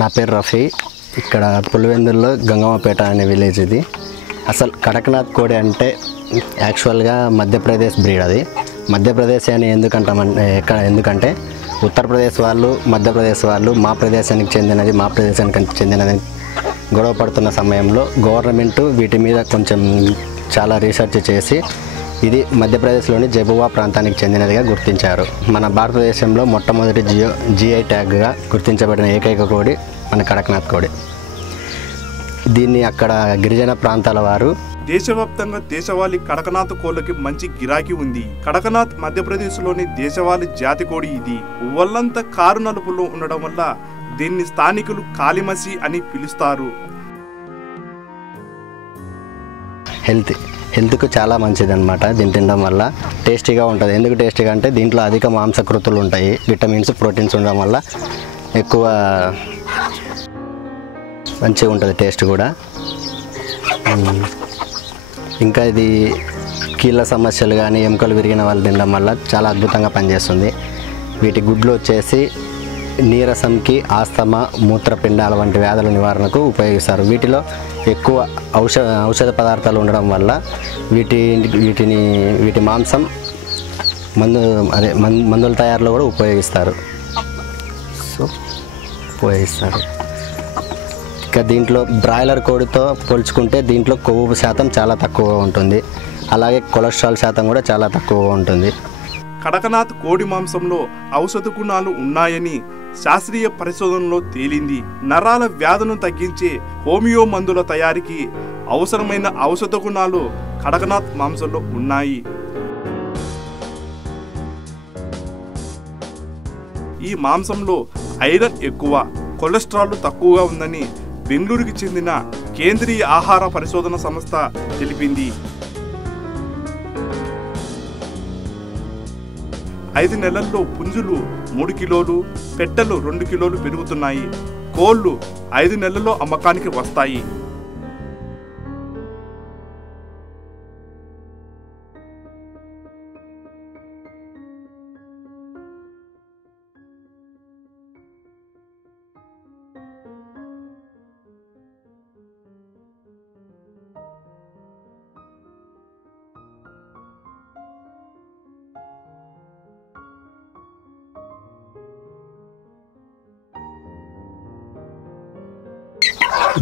నా పేరు రఫీ. ఇక్కడ పులివెందుల్లో గంగమ్మపేట అనే విలేజ్ ఇది. అసలు కడక్నాథ్ కోడి అంటే యాక్చువల్గా మధ్యప్రదేశ్ బ్రీడ్. అది మధ్యప్రదేశ్ అని ఎందుకంటే ఉత్తరప్రదేశ్ వాళ్ళు మధ్యప్రదేశ్ వాళ్ళు మా ప్రదేశానికి చెందినది గొడవ పడుతున్న సమయంలో గవర్నమెంట్ వీటి మీద కొంచెం చాలా రీసెర్చ్ చేసి ఇది మధ్యప్రదేశ్లోని జబువా ప్రాంతానికి చెందినదిగా గుర్తించారు. మన భారతదేశంలో మొట్టమొదటి జిఐ ట్యాగ్గా గుర్తించబడిన ఏకైక కోడి మన కడక్నాథ్ కోడి. దీన్ని అక్కడ గిరిజన ప్రాంతాల వారు దేశవ్యాప్తంగా దేశవాళీ కడకనాథ్ కోళ్ళకి మంచి గిరాకీ ఉంది. కడకనాథ్ మధ్యప్రదేశ్లోని దేశవాళీ జాతి కోడి. ఇది ఒళ్ళంతా కారు నలుపులో ఉండడం వల్ల దీన్ని స్థానికులు కాలిమసి అని పిలుస్తారు. హెల్త్కు చాలా మంచిది అనమాట. దీన్ని తినడం వల్ల టేస్టీగా ఉంటుంది. ఎందుకు టేస్టీగా అంటే దీంట్లో అధిక మాంసకృతులు ఉంటాయి, విటమిన్స్ ప్రోటీన్స్ ఉండడం వల్ల ఎక్కువ మంచిగా ఉంటుంది టేస్ట్ కూడా. ఇంకా ఇది కీళ్ళ సమస్యలు కానీ ఎముకలు విరిగిన వాళ్ళు తినడం వల్ల చాలా అద్భుతంగా పనిచేస్తుంది. వీటి గుడ్లు వచ్చేసి నీరసంకి, ఆస్తమా, మూత్రపిండాల వంటి వ్యాధుల నివారణకు ఉపయోగిస్తారు. వీటిలో ఎక్కువ ఔషధ పదార్థాలు ఉండడం వల్ల వీటి మాంసం మందుల తయారీలో కూడా ఉపయోగిస్తారు. ఇక దీంట్లో బ్రాయిలర్ కోడితో పోల్చుకుంటే దీంట్లో కొవ్వు శాతం చాలా తక్కువగా ఉంటుంది. అలాగే కొలెస్ట్రాల్ శాతం కూడా చాలా తక్కువగా ఉంటుంది. కడకనాథ్ కోడి మాంసంలో ఔషధ గుణాలు ఉన్నాయని శాస్త్రీయ పరిశోధనలో తేలింది. నరాల వ్యాధులను తగ్గించే హోమియో మందుల తయారీకి అవసరమైన ఔషధ గుణాలు కడకనాథ్ మాంసంలో ఉన్నాయి. ఈ మాంసంలో ఐరన్ ఎక్కువ, కొలెస్ట్రాల్ తక్కువగా ఉందని బెంగళూరుకి చెందిన కేంద్రీయ ఆహార పరిశోధన సంస్థ తెలిపింది. 5 నెలల్లో పుంజులు 3 కిలోలు, పెట్టెలు 2 కిలోలు పెరుగుతున్నాయి. కోళ్లు 5 నెలల్లో అమ్మకానికి వస్తాయి.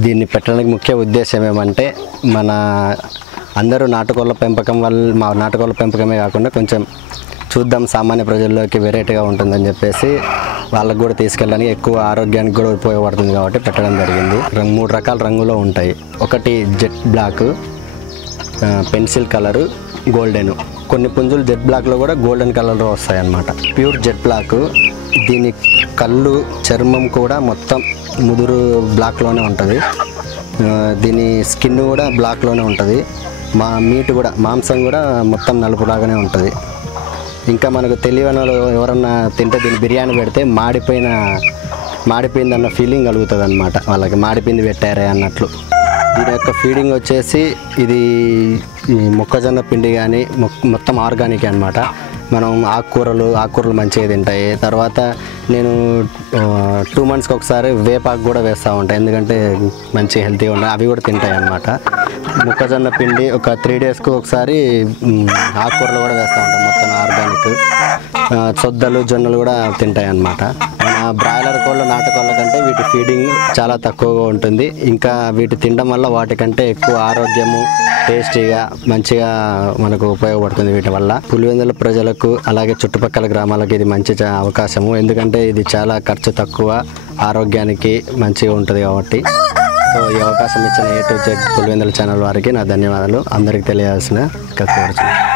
దీన్ని పెట్టడానికి ముఖ్య ఉద్దేశం ఏమంటే మన అందరూ నాటుకోళ్ళ పెంపకం మా నాటుకోళ్ళ పెంపకమే కాకుండా కొంచెం చూద్దాం సామాన్య ప్రజల్లోకి వెరైటీగా ఉంటుందని చెప్పేసి వాళ్ళకు కూడా తీసుకెళ్ళడానికి, ఎక్కువ ఆరోగ్యానికి కూడా ఉపయోగపడుతుంది కాబట్టి పెట్టడం జరిగింది. 3 రకాల రంగులో ఉంటాయి. ఒకటి jet black, pencil colour, golden. కొన్ని పుంజులు జెట్ బ్లాక్లో కూడా గోల్డెన్ కలర్లో వస్తాయి అన్నమాట. Pure jet black. దీని కళ్ళు, చర్మం కూడా మొత్తం ముదురు బ్లాక్లోనే ఉంటుంది. దీని స్కిన్ కూడా బ్లాక్లోనే ఉంటుంది. మీట్ కూడా, మాంసం కూడా మొత్తం నలుపులాగానే ఉంటుంది. ఇంకా మనకు తెలియని ఎవరన్నా తింటే దీన్ని బిర్యానీ పెడితే మాడిపోయిందన్న ఫీలింగ్ కలుగుతుంది అనమాట. వాళ్ళకి మాడిపోయింది పెట్టారే అన్నట్లు. దీని యొక్క ఫీడింగ్ వచ్చేసి ఇది మొక్కజొన్న పిండి కానీ మొత్తం ఆర్గానిక్ అనమాట. మనం ఆకుకూరలు మంచిగా తింటాయి. తర్వాత నేను 2 మంత్స్కి ఒకసారి వేపాకు కూడా వేస్తూ ఉంటాయి, ఎందుకంటే మంచి హెల్తీగా ఉంటాయి. అవి కూడా తింటాయి అన్నమాట. మొక్కజొన్న పిండి ఒక 3 డేస్కి ఒకసారి ఆకుకూరలు కూడా వేస్తూ ఉంటాం, మొత్తం ఆర్గానిక్. సొద్దలు, జొన్నలు కూడా తింటాయి అన్నమాట. మన బ్రాయిలర్ కోళ్ళ, నాటుకోళ్ళ కంటే వీటి ఫీడింగ్ చాలా తక్కువగా ఉంటుంది. ఇంకా వీటి తినడం వల్ల వాటికంటే ఎక్కువ ఆరోగ్యము, టేస్టీగా, మంచిగా మనకు ఉపయోగపడుతుంది వీటి వల్ల. పులివెందుల ప్రజలకు అలాగే చుట్టుపక్కల గ్రామాలకు ఇది మంచి అవకాశము. ఎందుకంటే ఇది చాలా ఖర్చు తక్కువ, ఆరోగ్యానికి మంచిగా ఉంటుంది కాబట్టి. సో ఈ అవకాశం ఇచ్చిన A to Z Pulivendula channel వారికి నా ధన్యవాదాలు. అందరికీ తెలియాల్సిన కోరుచున్నాను.